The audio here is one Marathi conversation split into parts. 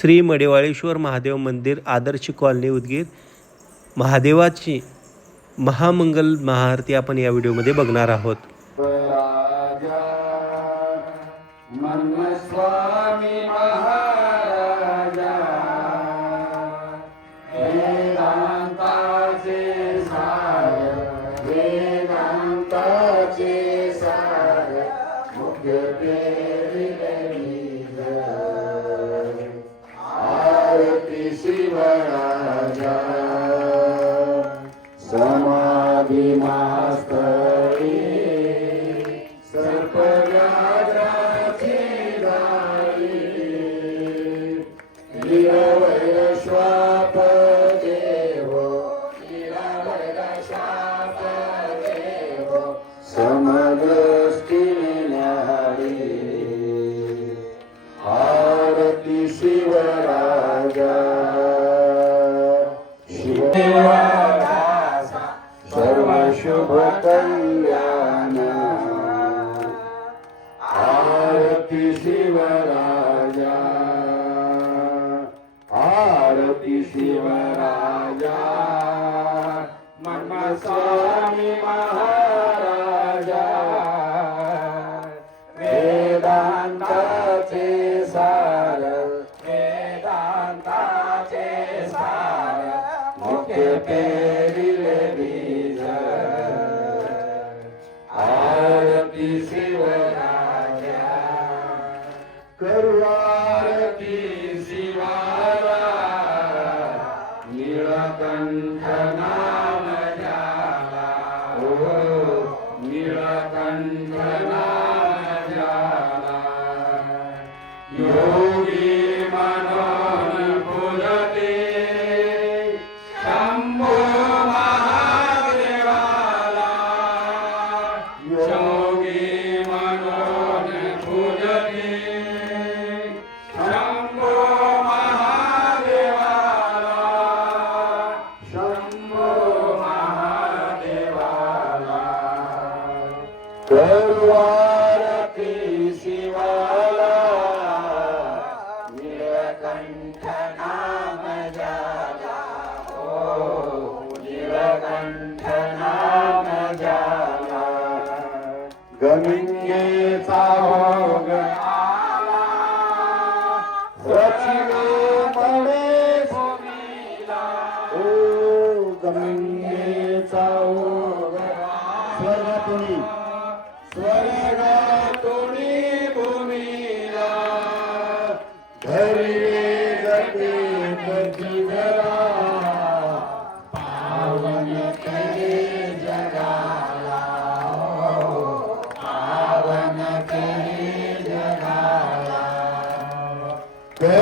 श्री मडेवाळेश्वर महादेव मंदिर आदर्श कॉलनी उदगीर महादेवाची महामंगल महाआरती आपण या व्हिडिओमध्ये बघणार आहोत Yeah. मास्तर Pepe. तरुवारती शिवाला निळकंठ नाम जाला हो निळकंठ नाम जाला गमिंगेचा भोग आला. सचिवे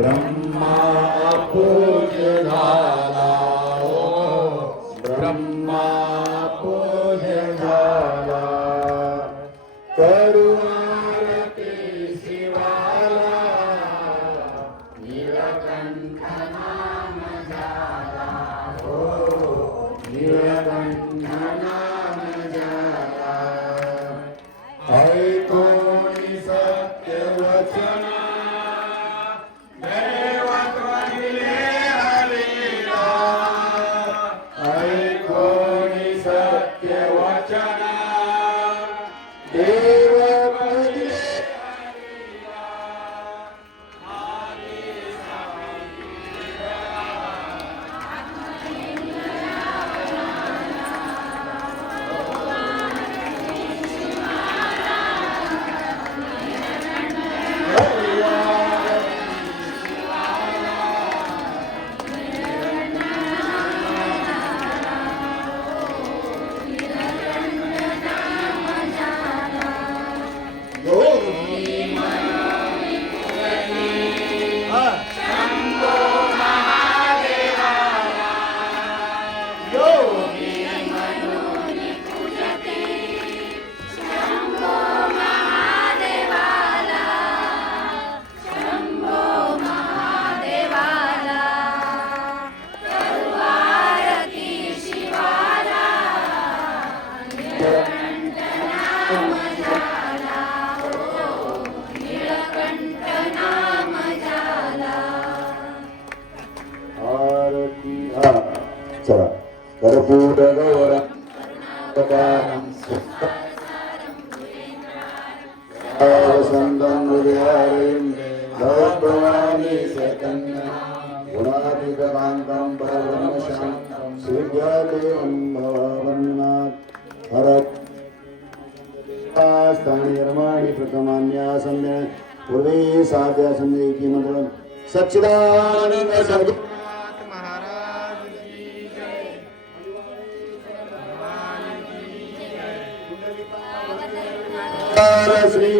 ब्रह्मा पूज झाला ब्रह्मा पूज धारा करुणारती शिवाला निळकंठ नाम झाला हो नाम झाला कर्पूरगौरं वसन्तं हृदयारिं भगवानी चैतन्यं गुणातीतकान्तं परब्रह्मशान्तं सूर्यदेवं भवन्नाथ हरत् निर्माणि प्रथमान्यासन्य पूर्वे साध्यासन्य इति मन्त्रं सच्चिदानन्द सद्गुरु श्री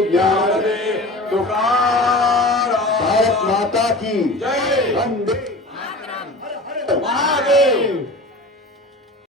तुकाराम. भारत माता की जय।